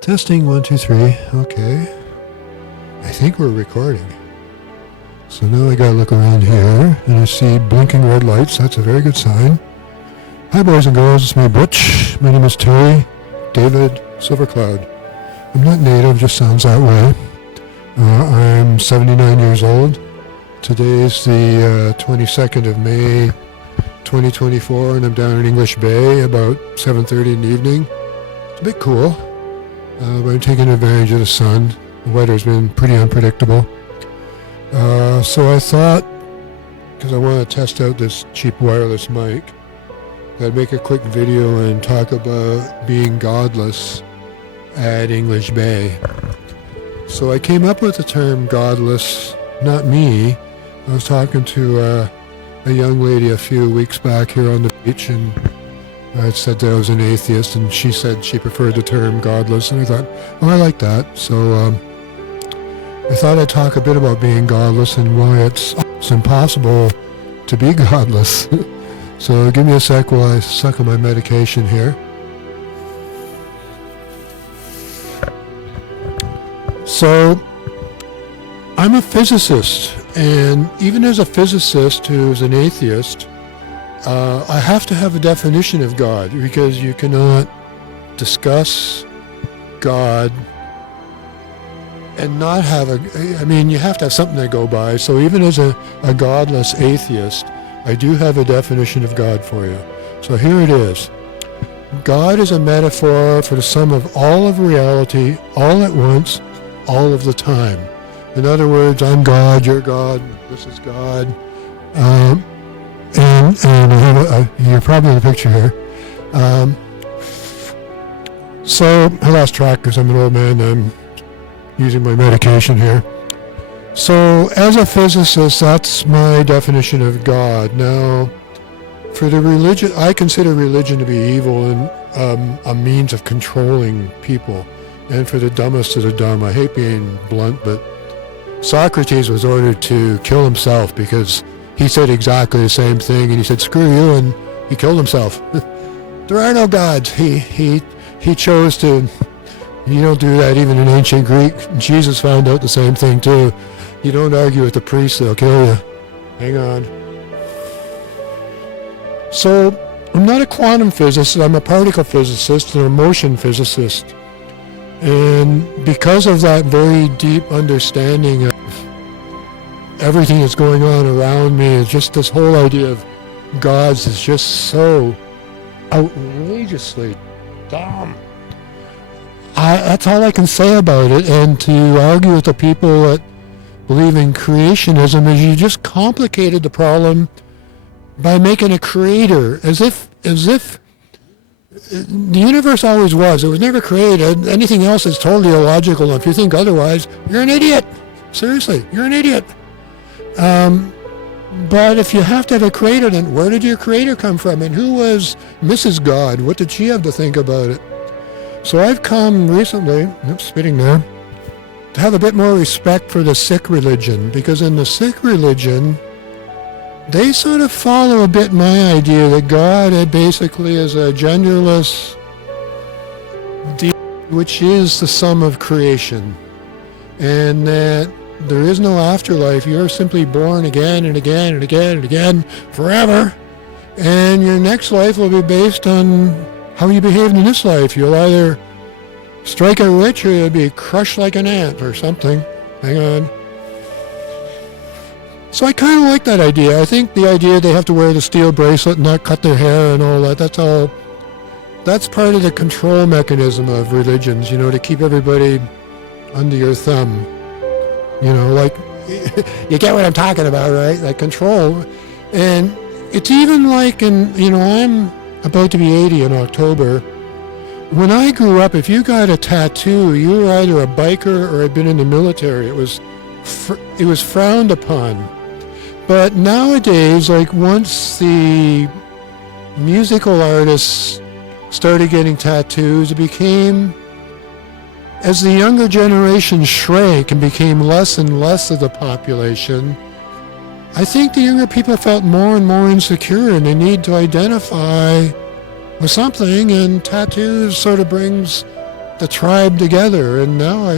Testing 1, 2, 3. Okay. I think we're recording. So now I gotta look around here and I see blinking red lights. That's a very good sign. Hi boys and girls, it's me Butch. My name is Terry David Silvercloud. I'm not native, just sounds that way. I'm 79 years old. Today is the 22nd of May 2024 and I'm down in English Bay about 7:30 in the evening. It's a bit cool, but I'm taking advantage of the sun. The weather's been pretty unpredictable. So I thought, because I want to test out this cheap wireless mic, I'd make a quick video and talk about being godless at English Bay. So I came up with the term godless, not me. I was talking to a young lady a few weeks back here on the beach, and I said that I was an atheist, and she said she preferred the term godless, and I thought, oh, I like that. So I thought I'd talk a bit about being godless and why it's impossible to be godless. So give me a sec while I suck on my medication here. So I'm a physicist, and even as a physicist who's an atheist, I have to have a definition of God, because you cannot discuss God and not have you have to have something to go by. So even as a godless atheist, I do have a definition of God for you. So here it is. God is a metaphor for the sum of all of reality, all at once, all of the time. In other words, I'm God, you're God, this is God. And I have you're probably in the picture here. So I lost track because I'm an old man. I'm using my medication here. So as a physicist, that's my definition of God. Now, for the religion, I consider religion to be evil and a means of controlling people. And for the dumbest of the dumb, I hate being blunt, but Socrates was ordered to kill himself because he said exactly the same thing, and he said, screw you, and he killed himself. There are no gods. He chose to. You don't do that even in ancient Greek. Jesus found out the same thing too. You don't argue with the priests, they'll kill you. Hang on. So, I'm not a quantum physicist, I'm a particle physicist and a motion physicist. And because of that very deep understanding of everything that's going on around me, it's just this whole idea of gods is just so outrageously dumb. That's all I can say about it, and to argue with the people that believe in creationism is you just complicated the problem by making a creator, as if the universe always was. It was never created. Anything else is totally illogical. If you think otherwise, you're an idiot. Seriously, you're an idiot. But if you have to have a creator, then where did your creator come from? And who was Mrs. God? What did she have to think about it? So I've come recently, spitting there, to have a bit more respect for the Sikh religion, because in the Sikh religion, they sort of follow a bit my idea that God basically is a genderless deity, which is the sum of creation, and that there is no afterlife. You're simply born again and again and again and again forever, and your next life will be based on how you behaved in this life. You'll either strike it rich or you'll be crushed like an ant or something. Hang on. So I kind of like that idea. I think the idea they have to wear the steel bracelet and not cut their hair and all that, that's part of the control mechanism of religions, to keep everybody under your thumb. Like, you get what I'm talking about, right? Like control. And it's even like I'm about to be 80 in October. When I grew up, if you got a tattoo, you were either a biker or had been in the military. It was frowned upon. But nowadays, like once the musical artists started getting tattoos, it became, as the younger generation shrank and became less and less of the population, I think the younger people felt more and more insecure, and they need to identify with something, and tattoos sort of brings the tribe together, and now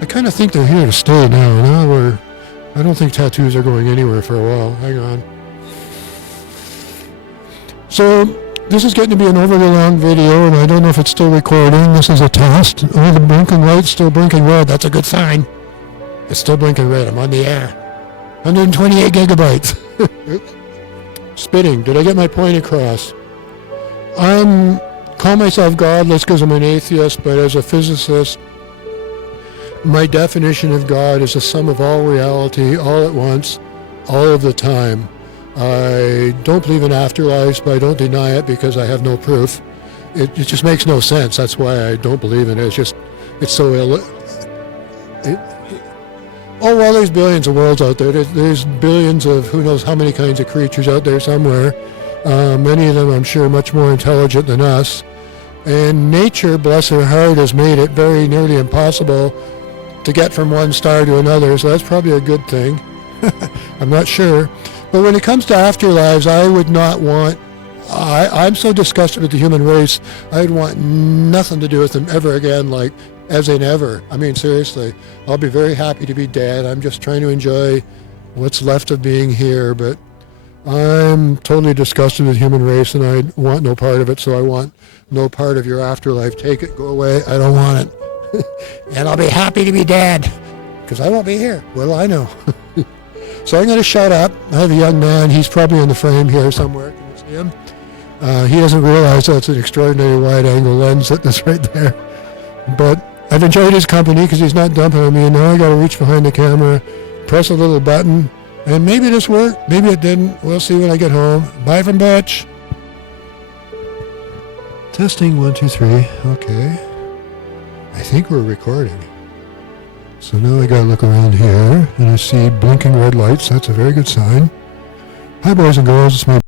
I kind of think they're here to stay now. I don't think tattoos are going anywhere for a while. Hang on. So this is getting to be an overly long video, and I don't know if it's still recording. This is a test. Oh, the blinking light's still blinking red. That's a good sign. It's still blinking red. I'm on the air. 128 gigabytes. Spitting. Did I get my point across? Call myself godless because I'm an atheist, but as a physicist, my definition of God is a sum of all reality, all at once, all of the time. I don't believe in afterlives, but I don't deny it because I have no proof. It just makes no sense. That's why I don't believe in it. It's so oh, well, there's billions of worlds out there. There's billions of who knows how many kinds of creatures out there somewhere. Many of them, I'm sure, much more intelligent than us. And nature, bless her heart, has made it very nearly impossible to get from one star to another, so that's probably a good thing. I'm not sure. But when it comes to afterlives, I would not want... I'm so disgusted with the human race, I'd want nothing to do with them ever again, like, as in ever. I mean, seriously. I'll be very happy to be dead. I'm just trying to enjoy what's left of being here, but I'm totally disgusted with the human race, and I want no part of it, so I want no part of your afterlife. Take it, go away. I don't want it. And I'll be happy to be dead, because I won't be here. Well, I know. So I'm going to shut up. I have a young man. He's probably in the frame here somewhere. Can you see him? He doesn't realize that's an extraordinary wide-angle lens that's right there. But I've enjoyed his company because he's not dumping on me, and now I got to reach behind the camera, press a little button, and maybe this worked, maybe it didn't. We'll see when I get home. Bye from Butch. Testing 1, 2, 3. Okay. I think we're recording. So now I gotta look around here, and I see blinking red lights. That's a very good sign. Hi, boys and girls. It's me.